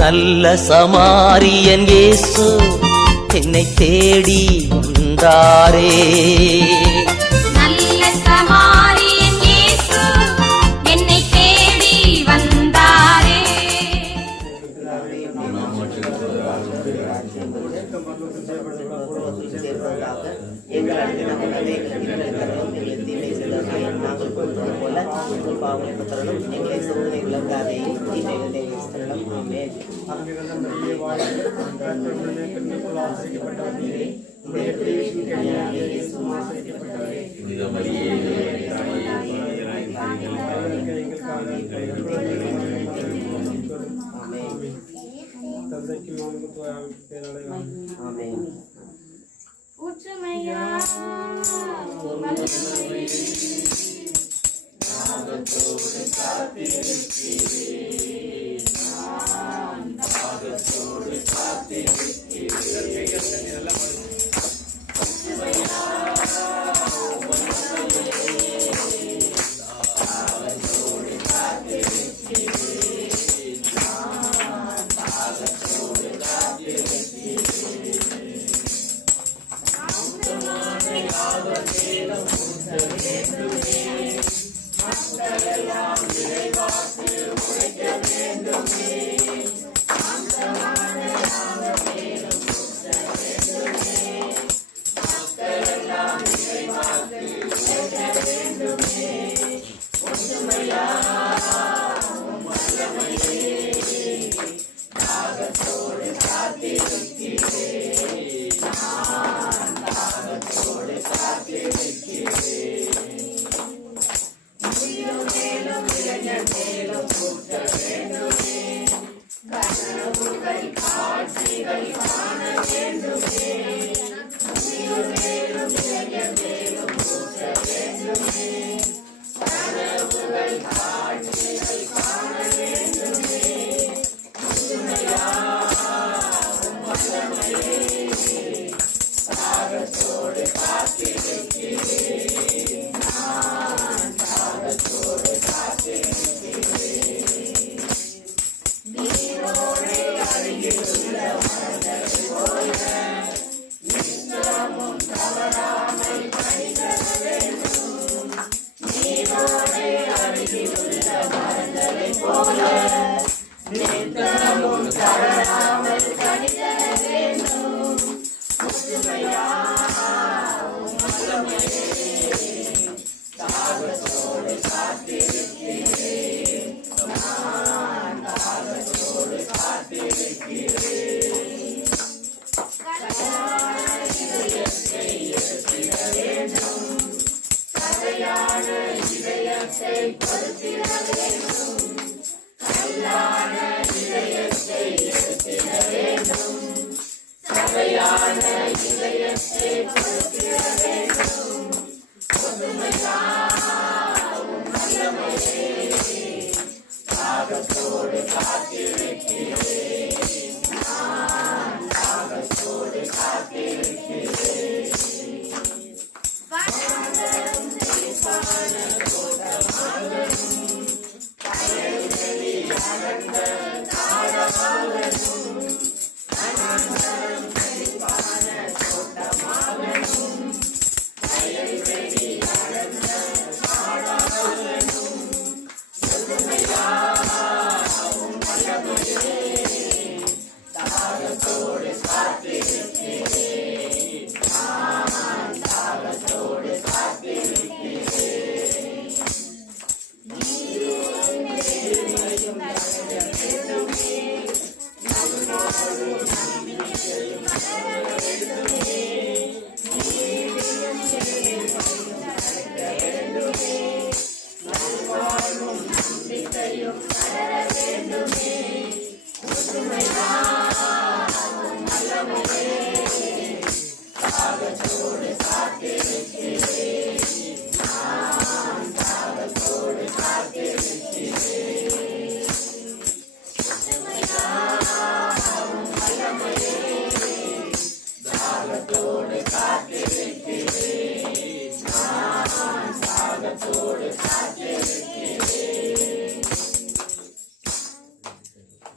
நல்ல சமாரியன் இயேசு என்னை தேடி வந்தாரே. நல்ல சமாரியன் இயேசு என்னை தேடி வந்தாரே. எங்களை சோதனை விளங்காதையும்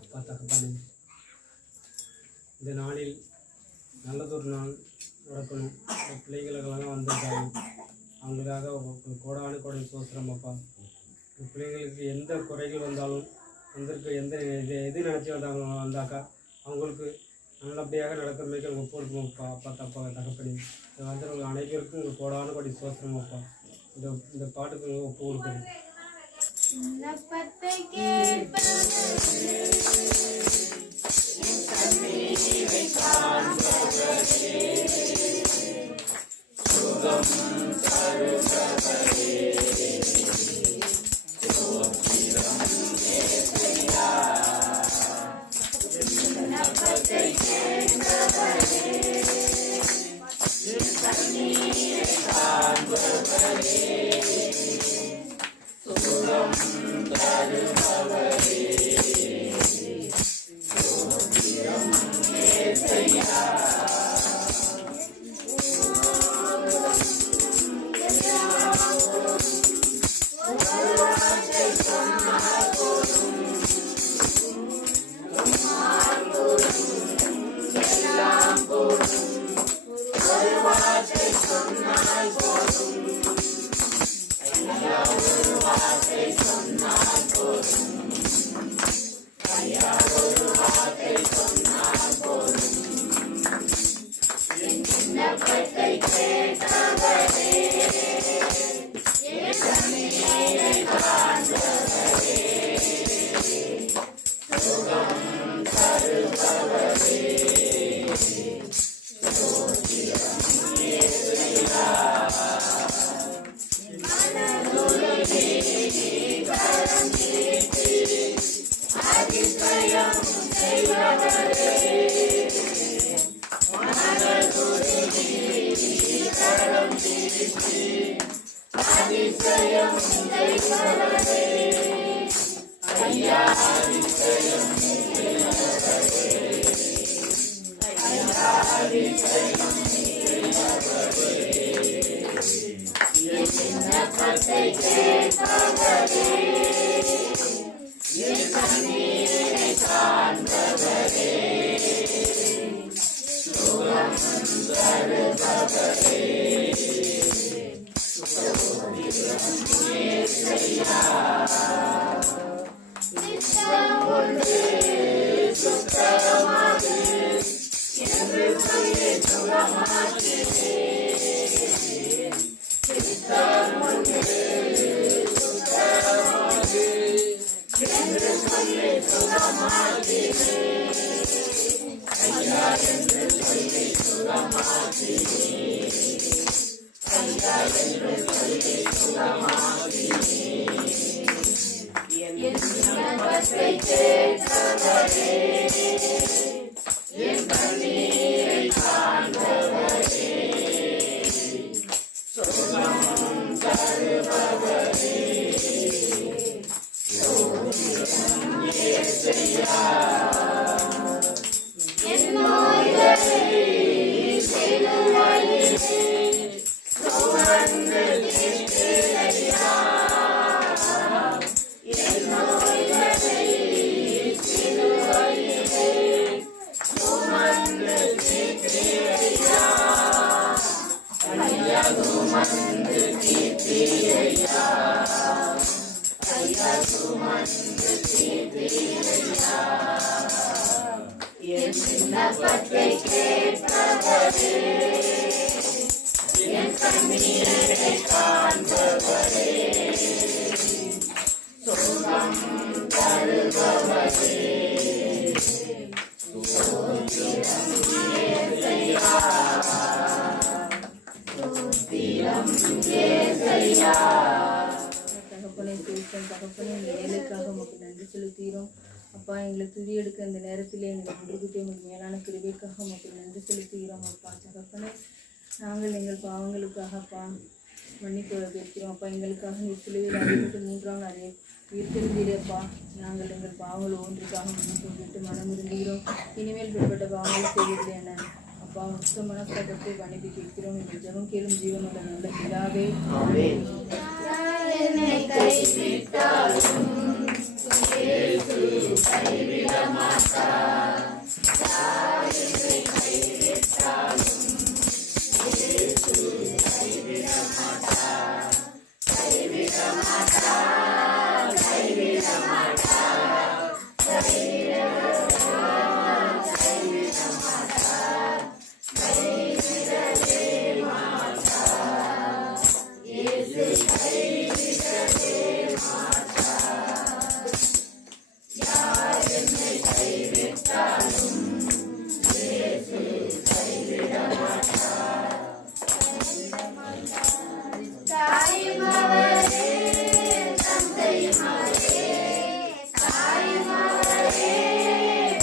Patah kepala. இந்த நாளில் நல்லதொரு நாள் நடக்கணும். பிள்ளைகளுக்கெல்லாம் வந்திருக்காங்க, அவங்களுக்காக கோடானு கோடை சோத்திரம் அப்பா. பிள்ளைங்களுக்கு எந்த குறைகள் வந்தாலும் வந்திருக்கு, எது நினச்சி வந்தாக்கா அவங்களுக்கு நல்லபடியாக நடக்கிற மாதிரி ஒப்புக்கொடுக்கும் அப்பா. அப்பா தப்பா தகப்படி வந்தவங்க அனைவருக்கும் உங்கள் கோடானு கோடி சோத்திரம் அப்பா. இந்த பாட்டுக்கு ஒப்பு கொடுக்குறேன். விண்ணப்பத்தை கேட்பவரே, என் கண்ணீரை காண்பவரே, சுகம் தருபவரே, ஸ்தோத்திரம் இயேசுவே. விண்ணப்பத்தை கேட்பவரே, என் கண்ணீரை காண்பவரே, சுகம் தருபவரே, ஸ்தோத்திரம் இயேசுவே. ஒரு வார்த்தை சொன்னால் போதும், எல்லாம் போதும். ஒரு வார்த்தை சொன்னால் போதும், ஐயா ஒரு வார்த்தை சொன்னால் போதும், ஐயா ஒரு வார்த்தை சொன்னால் போதும். என் விண்ணப்பத்தை கேட்டவரே, என் கண்ணீரை காண்பவரே, சுகம் தருபவரே, ஸ்தோத்திரம் இயேசுவே. மனதுருகி கரம் நீட்டி அதிசயம் செய்பவரே, மனதுருகி கரம் நீட்டி அதிசயம் செய்பவரே, ஐயா அதிசயம் செய்பவரே, ஐயா அதிசயம் செய்பவரே. என் விண்ணப்பத்தை கேட்பவரே, என் கண்ணீரை காண்பவரே, சுகம் தருபவரே, ஸ்தோத்திரம் இயேசுவே. நித்தம் ஒன்று சுத்தமாகு என்று சொல்லி சுகமாக்கினே, நித்தம் ஒன்று சுத்தமாகு என்று சொல்லி சுகமாக்கினே, ஐயா என்று சொல்லி சுகமாக்கினே, ஐயா என்று சொல்லி சுகமாக்கினே. என் விண்ணப்பத்தை கேட்பவரே, என் கண்ணீரை காண்பவரே, சுகம் தருபவரே, ஸ்தோத்திரம் இயேசுவே. என் நோய்களை சிலுவையிலே சுமந்து தீர்த்தீரையா, என் நோய்களை சிலுவையிலே சுமந்து தீர்த்தீரையா, ஐயா சுமந்து தீர்த்தீரையா, ஐயா சுமந்து தீர்த்தீரையா. என் விண்ணப்பத்தை கேட்பவரே, என் கண்ணீரை காண்பவரே, சுகம் தருபவரே, ஸ்தோத்திரம் இயேசுவே. ஸ்தோத்திரம் இயேசுவே. தகப்பனை தூக்கம் தகப்பனை இந்த வேலைக்காக உங்களுக்கு நன்றி செலுத்துகிறோம் அப்பா. எங்களை துதி எடுக்க இந்த நேரத்தில் எங்களை கொடுக்கிட்டே உங்களுக்கு மேலான கிருபைக்காக உங்களுக்கு நன்றி செலுத்துகிறோம் அப்பா. தகப்பனை நாங்கள் எங்கள் பாவங்களுக்காகப்பா மன்னிப்பு கேட்கிறோம் அப்பா. எங்களுக்காக நீர் சிலுவையில் அடிபட்டு 3ஆம் நாள் உயிர்த்தெழுந்தீரப்பா. நாங்கள் எங்கள் பாவங்கள் ஒவ்வொன்றுக்காக மன்னிப்பு கேட்டு மனம் இருந்துகிறோம். இனிமேல் பிற்பட்ட பாவங்கள் செய்வதில்லை என அப்பா சுத்த மனஸ்தாபத்தை மன்னிப்பு கேட்கிறோம். எங்கள் ஜெபம் கேளும் ஜீவனுள்ள நல்ல பிதாவே. என்னை கைவிட்டாலும் இயேசு கைவிட மாட்டார். தாயும் அவரே தந்தையும் அவரே தாயும் அவரே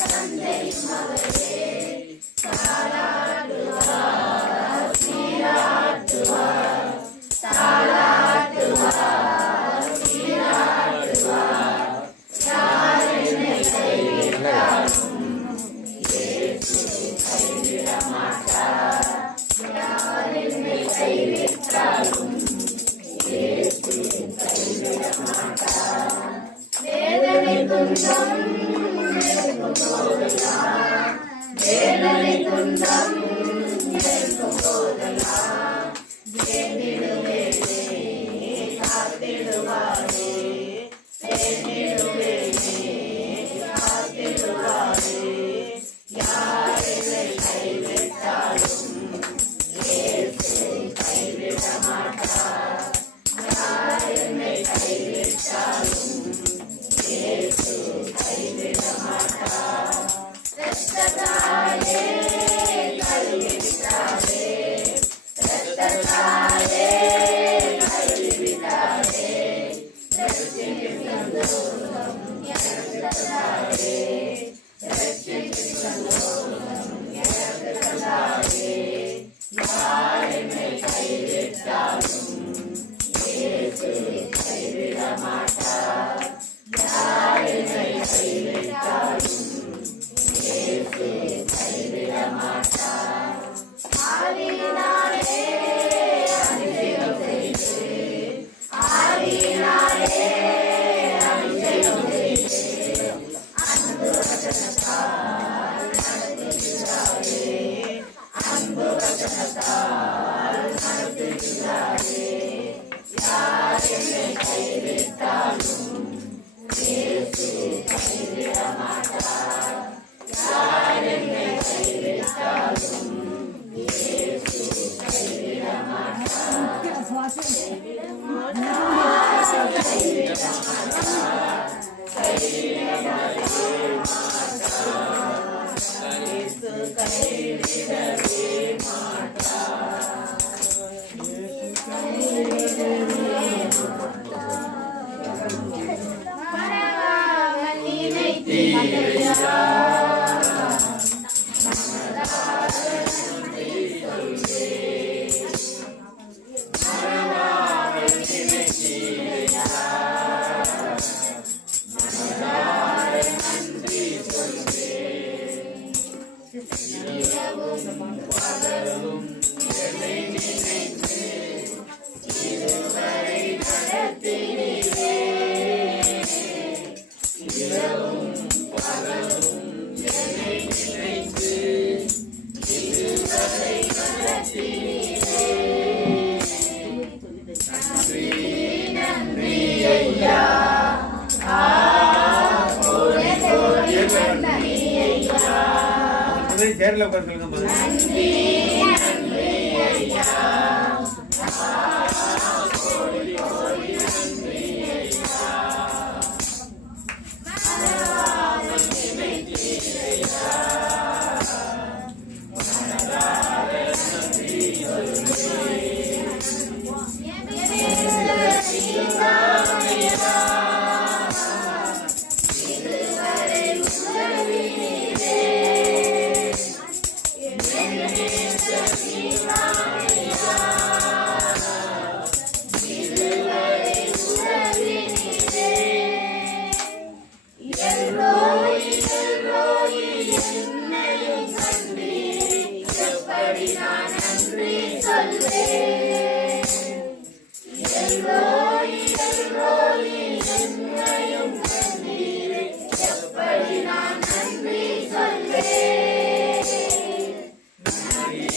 தந்தையும் அவரே தாலாட்டுவார் சீராட்டுவார் தாலாட்டுவார் சீராட்டுவார் யார் என்னை கைவிட்டாலும் இயேசு கைவிட மாட்டார் யார் என்னை கைவிட்டாலும் இயேசு கைவிட மாட்டார் வேதனை துன்பம் இருக்கும் போதெல்லாம் வேதனை துன்பம் இருக்கும் போதெல்லாம் வேண்டிடுவேனே காத்திடுவாரே வேண்டிடுவேனே காத்திடுவாரே யார் என்னை கைவிட்டாலும் இயேசு கைவிட மாட்டார் யார் என்னை கைவிட்டாலும் இயேசு கைவிட மாட்டார் ரத்தத்தாலே கழுவிவிட்டாரே ரத்தத்தாலே கழுவிவிட்டாரே ரட்சிக்கும் சந்தோஷம் எனக்கு தந்தாரே ரட்சிக்கும் சந்தோஷம் எனக்கு தந்தாரே யார் என்னை கைவிட்டாலும் இயேசு கைவிட மாட்டார் யார் என்னை கைவிட்டாலும் இயேசு கைவிட மாட்டார் ஆவியினாலே அபிஷேகம் செய்து ஆவியினாலே அபிஷேகம் செய்து அன்பு வசனத்தால் நடத்துகிறாரே அன்பு வசனத்தால் நடத்துகிறாரே யார் என்னை கைவிட்டாலும் இயேசு கைவிட மாட்டார் யார் என்னை கைவிட்டாலும் இயேசு கைவிட மாட்டார் கைவிட மாட்டார் கைவிட மாட்டார் கைவிடவே மாட்டார் இயேசு கைவிடவே மாட்டார் மனதாக நினைத்தீரையா மனதாக நன்றி சொல்வேன் மனதாக நினைத்தீரையா மனதாக நன்றி சொல்வேன் இரவும் பகலும் என்னை நினைத்து இதுவரை நடத்தினீரே இரவும் பகலும் என்னை நினைத்து இதுவரை நடத்தினீரே நன்றி நன்றி ஐயா கோடி கோடி நன்றி ஐயா சேர்ல உட்கார்ந்து சொல்லுங்க நன்றி நன்றி ஐயா கோடி கோடி நன்றி ஐயா மனதாக நினைத்தீரையா மனதாக நன்றி சொல்வேன் இதுவரை உதவினீரே இதுவரை உதவினீரே எல்லோரி என்னையும் கண்டீர் எப்படி நான் நன்றி சொல்வேன் எல்லோரி என்னையும் கண்டீர் எப்படி நான் நன்றி சொல்வேன் நன்றி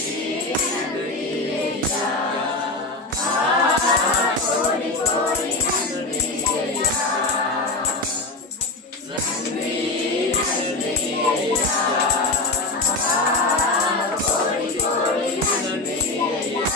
நன்றி ஐயா கோடி கோடி நன்றி ஐயா நன்றி நன்றி ஐயா கோடி கோடி நன்றி ஐயா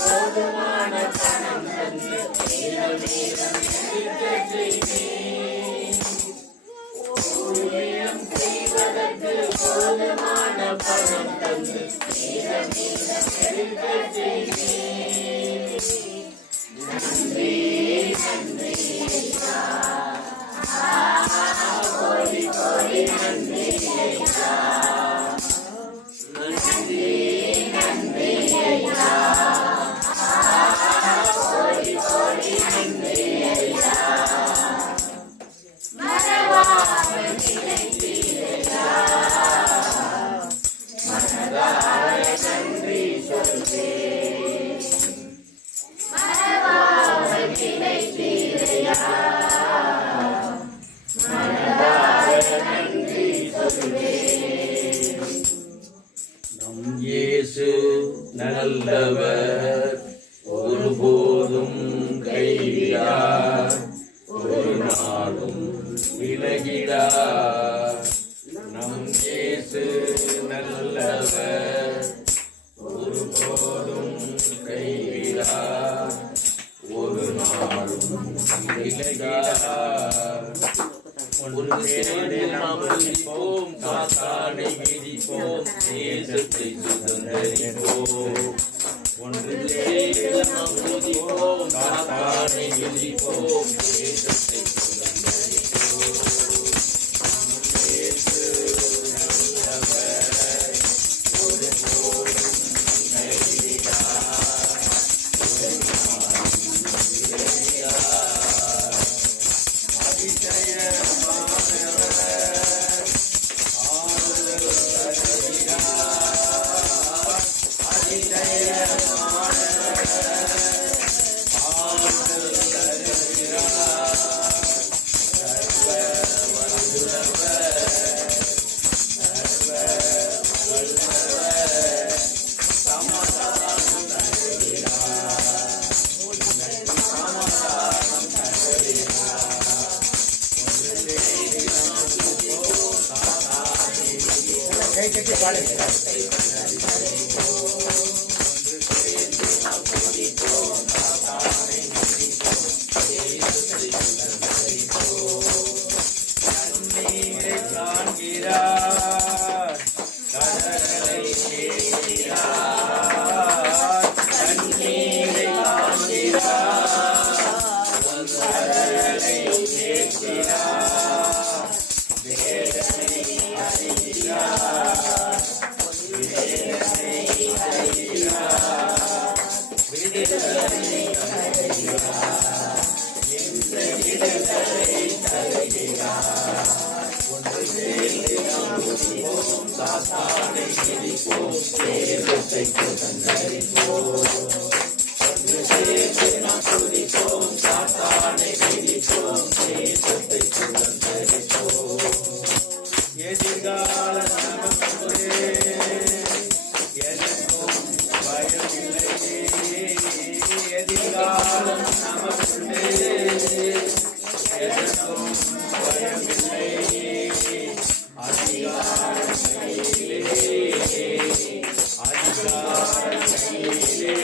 போதுமான பணம் தந்து நேரம் நேரம் எடுக்கச் செய்தீர். ஊழியம் செய்வதற்கு போதுமான பணம் தந்து நேரம் நேரம் எடுக்கச் செய்தீர். நன்றி நன்றி ஐயா, கோடி கோடி நன்றி ஐயா, நன்றி நன்றி ஐயா, கோடி கோடி நன்றி ஐயா, மறவாமல் நினைத்தீரையா, மனதார நன்றி சொல்வேன், மறவாமல் நினைத்தீரையா, மனதார நன்றி சொல்வேன். நம் இயேசு நல்லவர், ஒருபோதும் கைவிடார், ஒரு நாளும் விலகிடார். நம் இயேசு நல்லவர், ஒருபோதும் கைவிடார், ஒரு நாளும் விலகிடார். ஒரு சேனை நாம் துதிப்போம், சாத்தானை மிதிப்போம், தேசத்தை சுதந்தரிப்போம். ஒன்று சேனை நாம் துதிப்போம், சாத்தானை மிதிப்போம், தேசத்தை சுதந்தரிப்போம். இயேசு நல்லவர், ஒருபோதும் கைவிடார், ஒரு நாளும் விலகிடார். அதிசயமானவர், ஆறுதல் தருகிறார். அதிசயமானவர், ஆறுதல் தருகிறார். சர்வ வல்லவர், சர்வ வல்லவர், சமாதானம் தருகிறார். சமாதானம் தருகிறார். கை கட்டி பாடுங்க. கண்ணீரை காண்கிறார், கதறலை கேட்கிறார். கண்ணீரை காண்கிறார், கதறலை கேட்கிறார். வேதனை அறிகிறார், வேதனை அறிகிறார். விடுதலை தருகிறார், இந்த விடுதலை தருகிறார். ஒன்று சேர்ந்து நாம் துதிப்போம், சாத்தானை மிதிப்போம், தேசத்தை சுதந்தரிப்போம். ஒன்று சேர்ந்து நாம் துதிப்போம், சாத்தானை மிதிப்போம், தேசத்தை சுதந்தரிப்போம். எதிர்காலம் நமக்கு எதற்கும் பயமில்லையே, எதிர்காலம் நமக்கு எதற்கும் பயமில்லையே. அதிகாரம் கையிலே, அதிகாரம் கையிலே,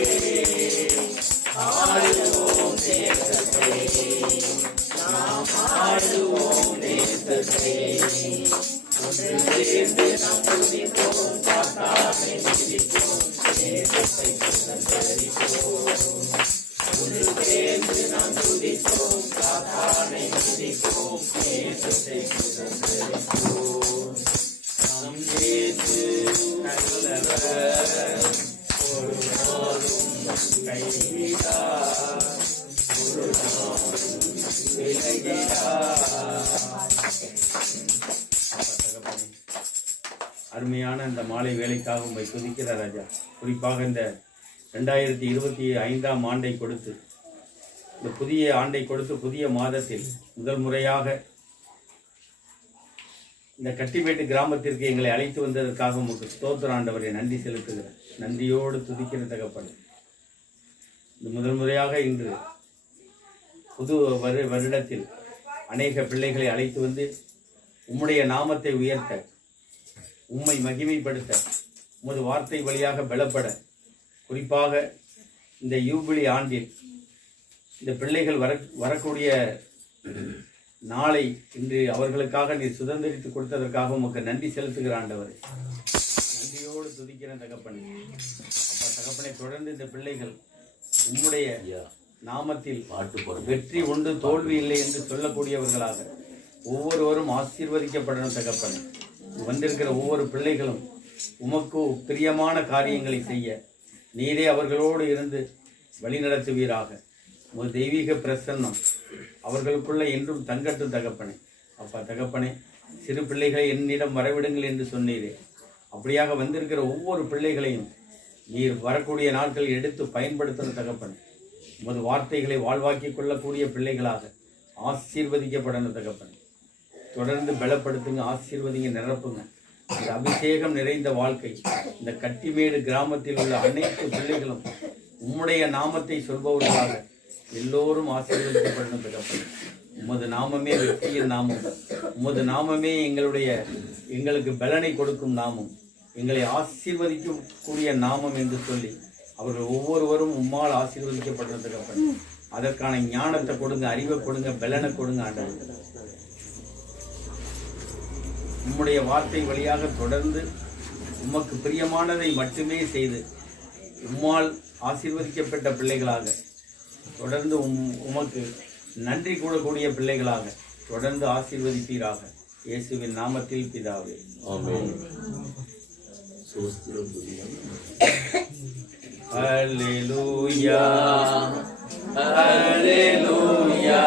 ஆளுவோம் தேசத்தை, நாம் ஆளுவோம் தேசத்தை. ஒன்று சேர்ந்து நாம் துதிப்போம், சாத்தானை மிதிப்போம், தேசத்தை சுதந்தரிப்போம். ஒன்று சேர்ந்து நாம் துதிப்போம், சாத்தானை மிதிப்போம், தேசத்தை சுதந்தரிப்போம். நம் இயேசு நல்லவர், ஒரு நாளும் கைவிடார், ஒரு நாளும் விலகிடார். அருமையான இந்த மாலை வேலைக்காக உங்களை துதிக்கிற ராஜா. குறிப்பாக இந்த 2025ஆம் ஆண்டை கொடுத்து, இந்த புதிய ஆண்டை கொடுத்து புதிய மாதத்தில் முதல் முறையாக இந்த கட்டிமேட்டு கிராமத்திற்கு எங்களை அழைத்து வந்ததற்காக உங்களுக்கு ஸ்தோத்திர ஆண்டவரை நன்றி செலுத்துகிறேன். நன்றியோடு துதிக்கிற தகப்பன், இந்த முதல் முறையாக இன்று புது வருடத்தில் அநேக பிள்ளைகளை அழைத்து வந்து உம்முடைய நாமத்தை உயர்த்த, உம்மை மகிமைப்படுத்த, உமது வார்த்தை வழியாக பலப்பட, குறிப்பாக இந்த யூபிலி ஆண்டில் இந்த பிள்ளைகள் வரக்கூடிய நாளை இன்று அவர்களுக்காக நீர் சுதந்திரித்து கொடுத்ததற்காக உமக்கு நன்றி செலுத்துகிற ஆண்டவரே, நன்றியோடு துதிக்கிற தகப்பனே. அப்பா தகப்பனை, தொடர்ந்து இந்த பிள்ளைகள் உம்முடைய நாமத்தில் வெற்றி உண்டு தோல்வி இல்லை என்று சொல்லக்கூடியவர்களாக ஒவ்வொருவரும் ஆசீர்வதிக்கப்படணும் தகப்பனே. வந்திருக்கிற ஒவ்வொரு பிள்ளைகளும் உமக்கு பிரியமான காரியங்களை செய்ய நீரே அவர்களோடு இருந்து வழிநடத்துவீராக. ஒரு தெய்வீக பிரசன்னம் அவர்களுக்குள்ள என்றும் தங்கட்டும் தகப்பனே. அப்பா தகப்பனே, சிறு பிள்ளைகளை என்னிடம் வரவிடுங்கள் என்று சொன்னீரே, அப்படியாக வந்திருக்கிற ஒவ்வொரு பிள்ளைகளையும் நீர் வரக்கூடிய நாட்கள் எடுத்து பயன்படுத்துகிற தகப்பனே. உமது வார்த்தைகளை வாழ்வாக்கி கொள்ளக்கூடிய பிள்ளைகளாக ஆசீர்வதிக்கப்படணும் தகப்பனே. தொடர்ந்து பலப்படுத்துங்க, ஆசீர்வதிங்க, நிரப்புங்க. இந்த அபிஷேகம் நிறைந்த வாழ்க்கை இந்த கட்டிமேடு கிராமத்தில் உள்ள அனைத்து பிள்ளைகளும் உம்முடைய நாமத்தை சொல்பவர்களாக எல்லோரும் ஆசீர்வதிக்கப்படணும் தகப்பனே. உமது நாமமே வெற்றியின் நாமம், உமது நாமமே எங்களுக்கு பலனை கொடுக்கும் நாமம், எங்களை ஆசீர்வதிக்கக்கூடிய நாமம் என்று சொல்லி அவர்கள் ஒவ்வொருவரும் உம்மால் ஆசீர்வதிக்கப்படணும் தகப்பனே. அதற்கான ஞானத்தை கொடுங்க, அறிவை கொடுங்க, பலனை கொடுங்க ஆண்டவரே. உம்முடைய வார்த்தை வழியாக தொடர்ந்து உமக்கு பிரியமானதை மட்டுமே செய்து உம்மால் ஆசீர்வதிக்கப்பட்ட பிள்ளைகளாக தொடர்ந்து உமக்கு நன்றி கூடக்கூடிய பிள்ளைகளாக தொடர்ந்து ஆசீர்வதிப்பீராக. இயேசுவின் நாமத்தில் பிதாவே, ஆமென். ஹல்லேலூயா, ஹல்லேலூயா,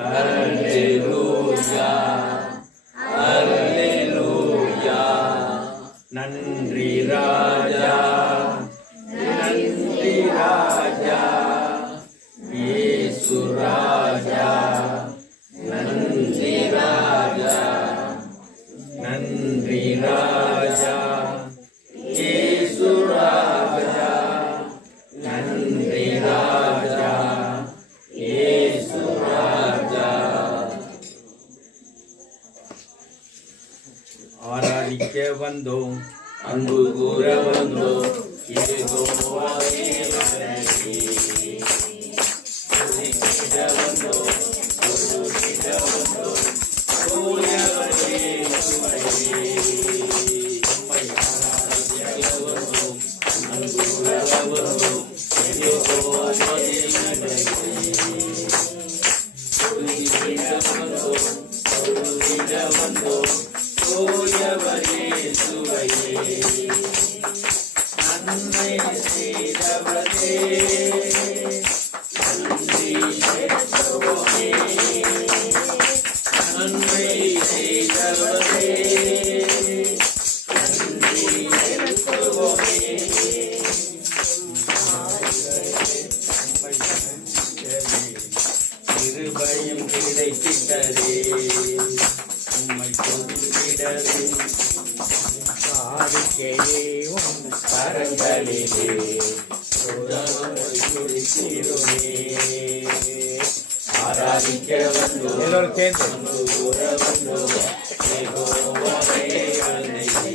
ஹல்லேலூயா, ஹல்லேலூயா. நன்றி ராஜா, நன்றி ராஜா, இயேசு ராஜா, நன்றி ராஜா, நன்றி ராஜா, இயேசு ராஜா, நன்றி ராஜா, இயேசு ராஜா. ஆராதிக்க வந்தோம், அன்பு கூற வந்தோம், யெகோவா தேவனே. துதிக்க வந்தோம், துதிக்க வந்தோம், தூயவரே இயேசுவே. உம்மை ஆராதிக்க வந்தோம், அன்பு கூற வந்தோம், யெகோவா தேவனே. துதிக்க வந்தோம், துதிக்க வந்தோம், தூயவரே இயேசுவே. நன்மை செய்தவரே, நன்றி செலுத்துவோமே, நன்மை செய்தவரே, நன்றி செலுத்துவோமே. கிருபையும் கிடைத்திட்டதே, உம்மை துதித்திடவே. ஆதிக்கையே உம் கரங்களிலே துதித்திடுவே. ஆராதிக்க வந்தோம், எல்லோரும் சேர்ந்து கூற வந்தோம், யெகோவாவே அன்னையே.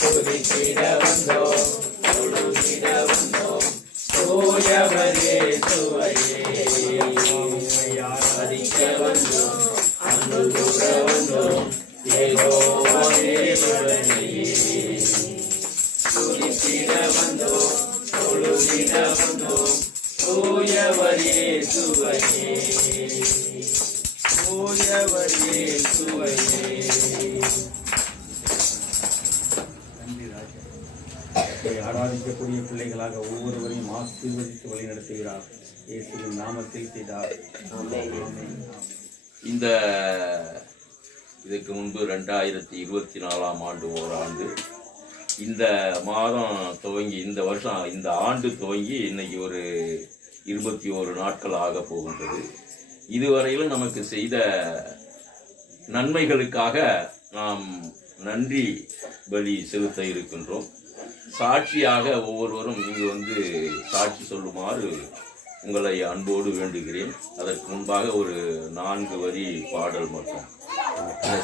துதித்திட வந்தோம், தொழுதிட வந்தோம், தூயவரே இயேசுவையே. ஆராதிக்க வந்தோம், அன்பு கூற வந்தோம், யெகோவாவே அன்னையே. துதித்திட வந்தோம், தொழுதிட வந்தோம், தூயவரே இயேசுவையே, தூயவரே இயேசுவையே. நன்றி ராஜா. ஆராதிக்கக்கூடிய பிள்ளைகளாக ஒவ்வொருவரையும் ஆசீர்வதித்து வழிநடத்துகிறார். இயேசுவின் நாமத்தில் பிதாவே, ஆமென். இந்த இதுக்கு முன்பு 2024ஆம் ஆண்டு ஓராண்டு, இந்த மாதம் துவங்கி இந்த வருஷம் இந்த ஆண்டு துவங்கி இன்னைக்கு ஒரு 21 நாட்கள் ஆக போகின்றது. இதுவரையிலும் நமக்கு செய்த நன்மைகளுக்காக நாம் நன்றி பலி செலுத்த இருக்கின்றோம். சாட்சியாக ஒவ்வொருவரும் இங்கு சாட்சி சொல்லுமாறு உங்களை அன்போடு வேண்டுகிறேன். அதற்கு முன்பாக ஒரு 4 வரி பாடல் மட்டும்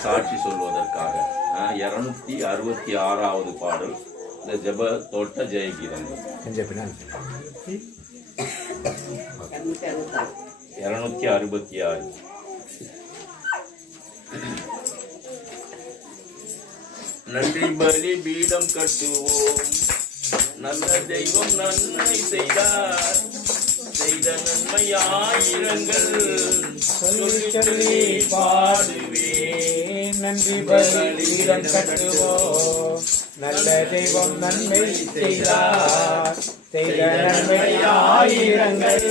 சாட்சி சொல்வதற்காக 266வது பாடல் இந்த ஜெப தோட்ட ஜெயகீதங்கள் கொஞ்சம் பின்னால் 266. நன்றி பலி பீடம் கட்டுவோம், நல்ல தெய்வம் நன்மை செய்தார், செய்த நன்மை ஆயிரங்கள் சொல்லி சொல்லி பாடுவேன். நன்றி பலிபீடம் கட்டுவோம், நல்ல தெய்வம் நன்மை செய்தார், செய்த நன்மை ஆயிரங்கள்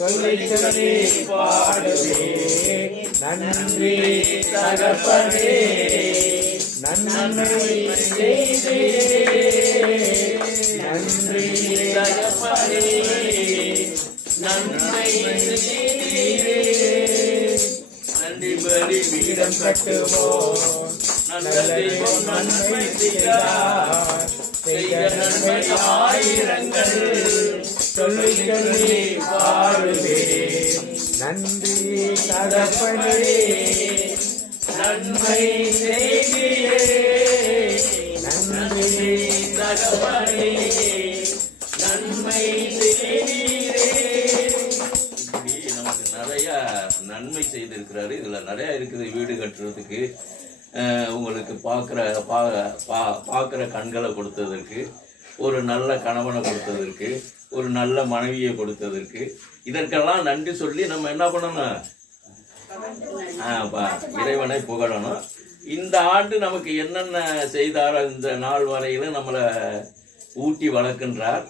சொல்லி சொல்லி பாடுவே. நன்றி தகப்பனே, நன்மை செய்தே. நன்றி தகப்பனே, நன்மை செய்தீரே. நன்றி பலி பீடம் கட்டுவோம், நல்ல தெய்வம் நன்மை செய்தார், செய்த நன்மை ஆயிரங்கள் சொல்லி சொல்லி பாடுவே. நன்றி தகப்பனே, நன்மை செய்தீரே. நன்றி தகப்பனே, நன்மை செய்தீரே. இப்படி நமக்கு நிறைய நன்மை செய்திருக்கிறாரு. இதுல நிறைய இருக்குது. வீடு கட்டுறதுக்கு, உங்களுக்கு பார்க்குற கண்களை கொடுத்ததற்கு, ஒரு நல்ல கணவனை கொடுத்ததற்கு, ஒரு நல்ல மனைவியை கொடுத்ததற்கு, இதற்கெல்லாம் நன்றி சொல்லி நம்ம என்ன பண்ணணும்? இறைவனை புகழணும். இந்த ஆண்டு நமக்கு என்னென்ன செய்தாரோ இந்த நாள் வரையிலும் நம்மளை ஊட்டி வளர்க்கின்றார்,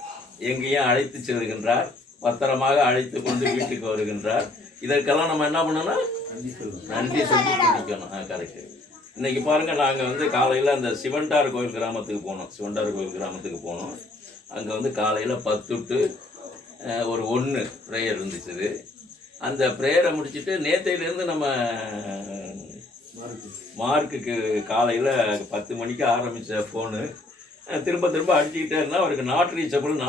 எங்கேயும் அழைத்து செல்கின்றார், பத்திரமாக அழைத்து கொண்டு வீட்டுக்கு வருகின்றார். இதற்கெல்லாம் நம்ம என்ன பண்ணணும்? நன்றி சொல்லி பிடிக்கணும். கரெக்டு. இன்னைக்கு பாருங்க, நாங்கள் காலையில் அந்த சிவண்டார் கோயில் கிராமத்துக்கு போனோம். சிவண்டார் கோயில் கிராமத்துக்கு போனோம். அங்கே காலையில் 10 to 1 ப்ரேயர் இருந்துச்சு. அந்த ப்ரேயரை முடிச்சுட்டு நேற்றையிலேருந்து நம்ம மார்க்குக்கு காலையில் 10 மணிக்கு ஆரம்பித்த ஃபோனு திரும்ப திரும்ப அடிச்சுக்கிட்டே இருந்தால் அவருக்கு நாட் ரீச்சபிள்னு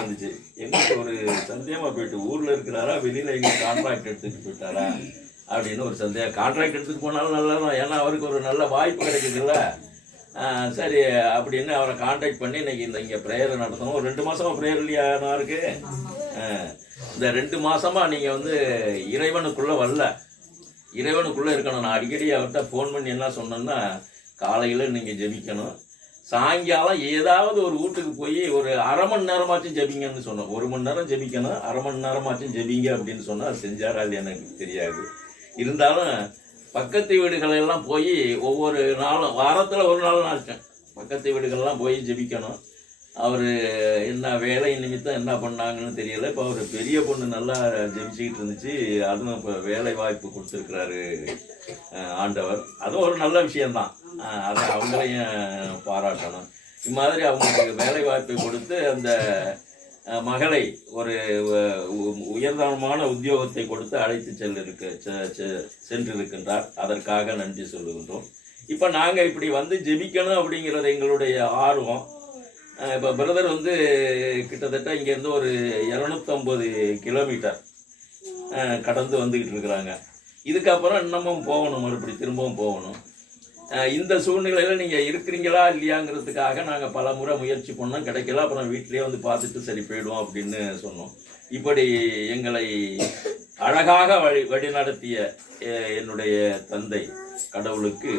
வந்துச்சு. எங்களுக்கு ஒரு சந்தேகமாக போயிட்டு, ஊரில் இருக்கிறாரா வெளியில் எங்கே கான்ட்ராக்ட் எடுத்துகிட்டு போயிட்டாரா அப்படின்னு ஒரு சந்தேகம். கான்ட்ராக்ட் எடுத்துகிட்டு போனாலும் நல்லா தான், ஏன்னா அவருக்கு ஒரு நல்ல வாய்ப்பு கிடைக்குதுல்ல. சரி அப்படின்னு அவரை கான்டாக்ட் பண்ணி இன்னைக்கு இங்கே ப்ரேயரை நடத்தணும். ஒரு 2 மாதமாக ப்ரேயர் இல்லையா இருக்கு. இந்த 2 மாதமாக நீங்கள் இறைவனுக்குள்ளே வரல, இறைவனுக்குள்ளே இருக்கணும். நான் அடிக்கடி அவர்கிட்ட ஃபோன் பண்ணி என்ன சொன்னேன்னா, காலையில் நீங்கள் ஜெபிக்கணும், சாயங்காலம் ஏதாவது ஒரு வீட்டுக்கு போய் ஒரு 1/2 மணி நேரமாச்சும் ஜெபிங்கன்னு சொன்னோம். 1 மணி நேரம் ஜெபிக்கணும், 1/2 மணி நேரமாச்சும் ஜெபிங்க அப்படின்னு சொன்னால் அது செஞ்சாரா அது எனக்கு தெரியாது. இருந்தாலும் பக்கத்து வீடுகளெல்லாம் போய் ஒவ்வொரு நாளும், வாரத்தில் ஒரு நாள் ஆச்சேன், பக்கத்து வீடுகள்லாம் போய் ஜெபிக்கணும். அவர் என்ன வேலை நிமித்தம் என்ன பண்ணாங்கன்னு தெரியல. இப்போ அவர் பெரிய பொண்ணு நல்லா ஜெபிச்சுக்கிட்டு இருந்துச்சு. அதுவும் இப்போ வேலை வாய்ப்பு கொடுத்துருக்கிறாரு ஆண்டவர். அதுவும் ஒரு நல்ல விஷயம்தான். அதை அவங்களையும் பாராட்டணும். இம்மாதிரி அவங்களுக்கு வேலை வாய்ப்பை கொடுத்து அந்த மகளை ஒரு உயர்தரமான உத்தியோகத்தை கொடுத்து அழைத்து சென்றிருக்கின்றார். அதற்காக நன்றி சொல்லுகின்றோம். இப்போ நாங்கள் இப்படி ஜெபிக்கணும் அப்படிங்கிறது எங்களுடைய ஆர்வம். இப்போ பிரதர் கிட்டத்தட்ட இங்கேருந்து ஒரு 250 கிலோமீட்டர் கடந்து வந்துக்கிட்டு இருக்கிறாங்க. இதுக்கப்புறம் இன்னமும் போகணும், மறுபடி திரும்பவும் போகணும். இந்த சூழ்நிலையில் நீங்கள் இருக்கிறீங்களா இல்லையாங்கிறதுக்காக நாங்கள் பல முறை முயற்சி பண்ணோம், கிடைக்கல. அப்புறம் வீட்டிலே பார்த்துட்டு சரி போயிடுவோம் அப்படின்னு சொன்னோம். இப்படி எங்களை அழகாக வழிநடத்திய என்னுடைய தந்தை கடவுளுக்கு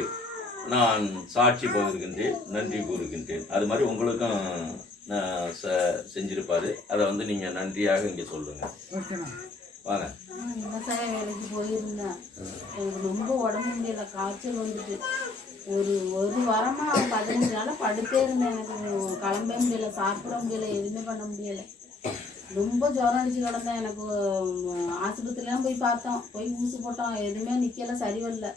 நான் சாட்சி பகிர்கின்றேன், நன்றி கூறுகின்றேன். அது மாதிரி உங்களுக்கும் செஞ்சிருப்பாரு. அதை நீங்கள் நன்றியாக இங்கே சொல்லுங்க. வாங்க. விவசாய வேலைக்கு போயிருந்தேன். எனக்கு ரொம்ப உடம்பு முடியல, காய்ச்சல் வந்துட்டு ஒரு வாரமாக 15 நாளாக படுத்தே இருந்தேன். எனக்கு கிளம்ப முடியல, சாப்பிட முடியல, எதுவுமே பண்ண முடியலை. ரொம்ப ஜுரம் அடிச்சு கிடந்தேன். எனக்கு ஆஸ்பத்திரிலாம் போய் பார்த்தோம், போய் ஊசி போட்டோம், எதுவுமே நிற்கல, சரி வரல.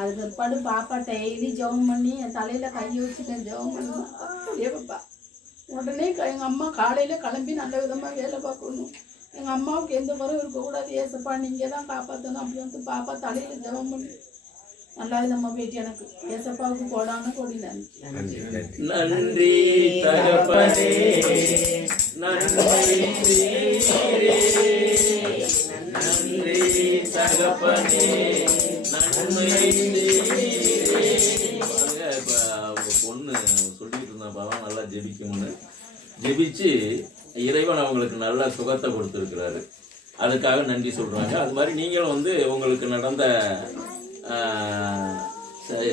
அது பிற்பாடு பாப்பா டெய்லி ஜெபம் பண்ணி என் தலையில் கையை வச்சுட்டேன், ஜெபம் பண்ணா. உடனே எங்கள் அம்மா காலையில் கிளம்பி நல்ல விதமாக வேலை பார்க்கணும், எங்கள் அம்மாவுக்கு எந்த குறையும் இருக்கக்கூடாது, ஏசப்பா நீங்கள் தான் காப்பாற்றணும் அப்படி பாப்பா தலையில் ஜெபம் பண்ணி நல்லா நம்ம போயிட்டு எனக்கு ஏசப்பாவுக்கு கோடான கோடி நன்றி. நன்றி தகப்பனே, நன்றி தகப்பனே, நன்மை பொண்ணு சொல்லிட்டு இருந்தா ஜெபிச்சு இறைவன் அவங்களுக்கு நல்ல சுகத்தை கொடுத்துருக்கிறாரு. அதுக்காக நன்றி சொல்றாங்க. அது மாதிரி நீங்களும் வந்து உங்களுக்கு நடந்த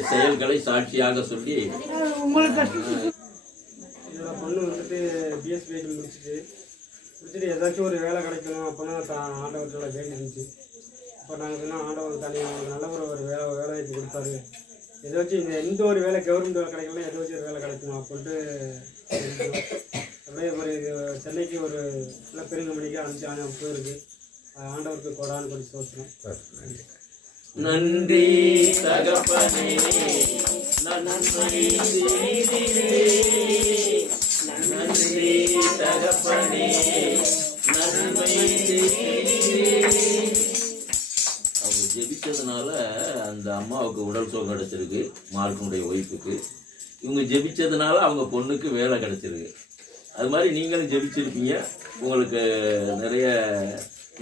செயல்களை சாட்சியாக சொல்லி என்னோட பொண்ணு வந்துட்டு பிஎஸ்பிஐடி முடிச்சுட்டு ஏதாச்சும் ஒரு வேலை கிடைக்கணும் அப்போனா ஆண்டவர்கிட்ட வேண்டி இருந்துச்சு. அப்போ நாங்கள் சொன்னால் ஆண்டவர் தானே அவங்களுக்கு நல்ல ஒரு வேலை வாய்ப்பு கொடுத்தாரு. ஏதாச்சும் எந்த ஒரு வேலை கவர்மெண்ட் வேலை கிடைக்கலாம், ஏதாச்சும் ஒரு வேலை கிடைக்கணும் அப்படின்ட்டு அப்படியே ஒரு சென்னைக்கு ஒரு நல்ல பெருங்கம்பெனிக்கு அனுப்பிச்சு போயிருக்கு. ஆண்டவருக்கு கொடான்னு கொஞ்சம் சோத்துறோம். நன்றி தகப்பனே, நன்றி நன்றி தகப்பனே, நன்மை அவங்க ஜெபிச்சதுனால அந்த அம்மாவுக்கு உடல் சுகம் கிடைச்சிருக்கு, மார்க்கனுடைய ஒய்ஃபுக்கு. இவங்க ஜெபிச்சதுனால அவங்க பொண்ணுக்கு வேலை கிடைச்சிருக்கு. அது மாதிரி நீங்களும் ஜெபிச்சிருப்பீங்க, உங்களுக்கு நிறைய